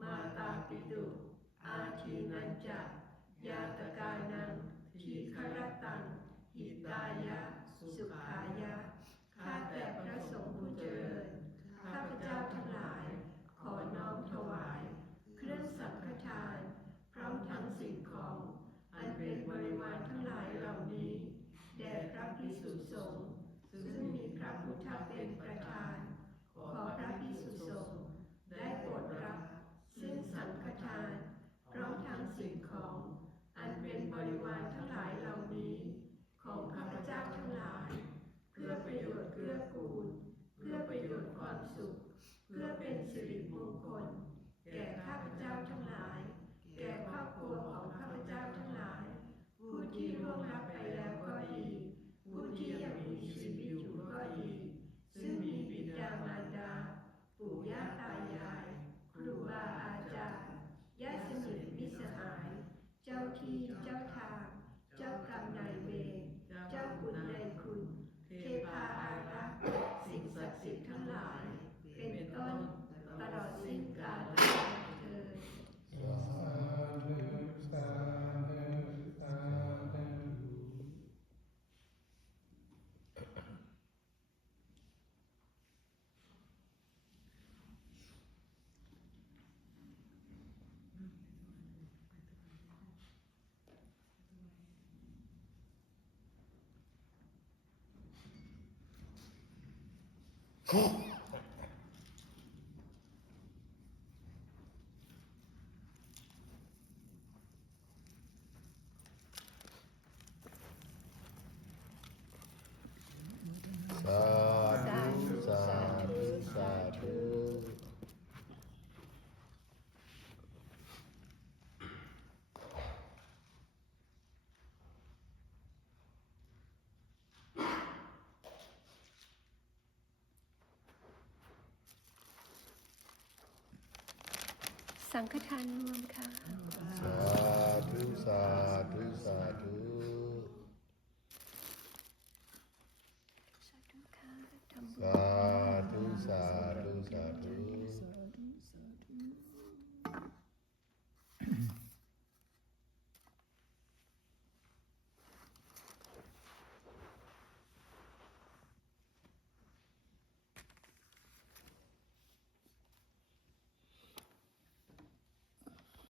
มาตาปิตุอาทีนันจะยาตกานังทีฆรตังหิตายะสุขายะข้าแต่พระสงฆ์ผู้เจริญข้าพเจ้าทั้งหลายขอน้อมถวายเครื่องสังฆทานพร้อมทั้งสิ่งของอันเป็นบริวารทั้งหลายเหล่านี้แด่พระภิกษุสงฆ์ซึ่งมีพระพุทธเป็นประธานขอพระภิกษุสงฆ์ได้โปรดรับซึ่งสังฆทานพร้อมทั้งสิ่งของอันเป็นบริวารทั้งหลายเหล่านี้ของข้าพเจ้าทั้งหลายเพื่อประโยชน์เกื้อกูลเพื่อประโยชน์ความสุขเพื่อเป็นสิริมงคลแก่ข้าพเจ้าทั้งหลายแก่ครอบครัวของข้าพเจ้าทั้งหลายผู้ที่ล่วงลับไปแล้วก็ดีผู้ที่ยังมีชีวิตอยู่ก็ดีซึ่งมีบิดามารดาปู่ย่าตายายครูบาอาจารย์ญาติสนิทมิตรสหายเจ้าที่เจ้าทางเจ้ากรรมนายเวรเจ้าบุญนายคุณเทพาอารักษ์สิ่งศักดิ์สิทธิ์ทั้งหลายเป็นต้นตลอดสิ้นกาลและเถิดสาธุสาธุสาธุสาธุสังฆทานรวมค่ะสาธุสาธุสาธุ สาธุค่ะทำบุญ สาธุสา